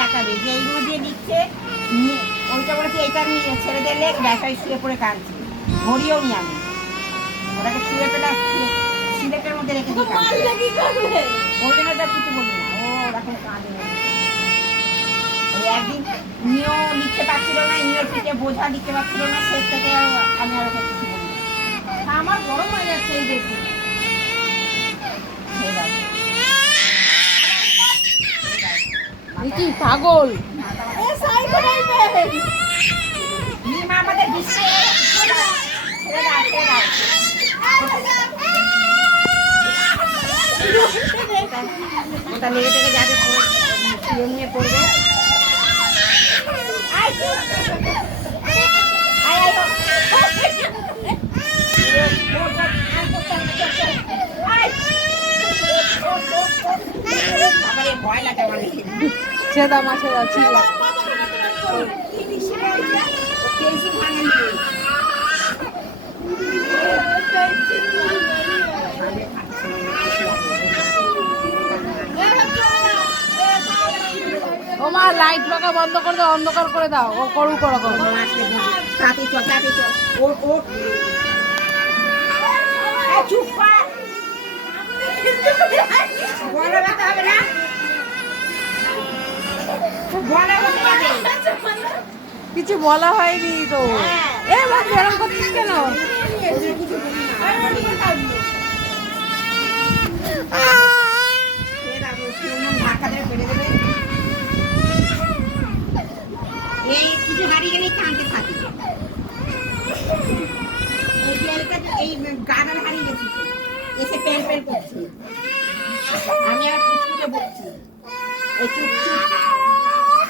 দেখাবে যে এইগুলো দিয়ে লিখছে, ওইটা বলেছে এইটা নিয়ে ছেড়ে দিলে ব্যাটারি শুয়ে পড়ে কাঁদছে, ধরিও নি আমি ওটাকে শুয়ে পেলে সিলেটের মধ্যে রেখে দিই, ওই জন্য তার কিছু বলি না, ও ওরকম কাঁদে। ওই একদিন নিয়েও লিখতে পারছিল না, নিয়ের পিঠে বোঝা লিখতে পারছিল না, শেষ থেকে আমি আর ওকে কিছু বলি না। আমার বড় হয়ে যাচ্ছে এই দেখি কি পাগল আমাদের ওটা লেগে থেকে যাতে শুয়ে নিয়ে পড়বে। ভয় লাগে মানে ছেদা মাছে চিল্লা ও মা লাইট পাকা বন্ধ করে দাও, অন্ধকার করে দাও, ও করুক ওরকম। তাতে চল তাতে চল ওর ওর চুপ কর, বলা ব্যথা হবে না, বলা হতে পারে কিছু বলা হয়নি তো। এ মা এরকম করছিস কেন? ঢাকা দিয়ে ফেলে দেবে।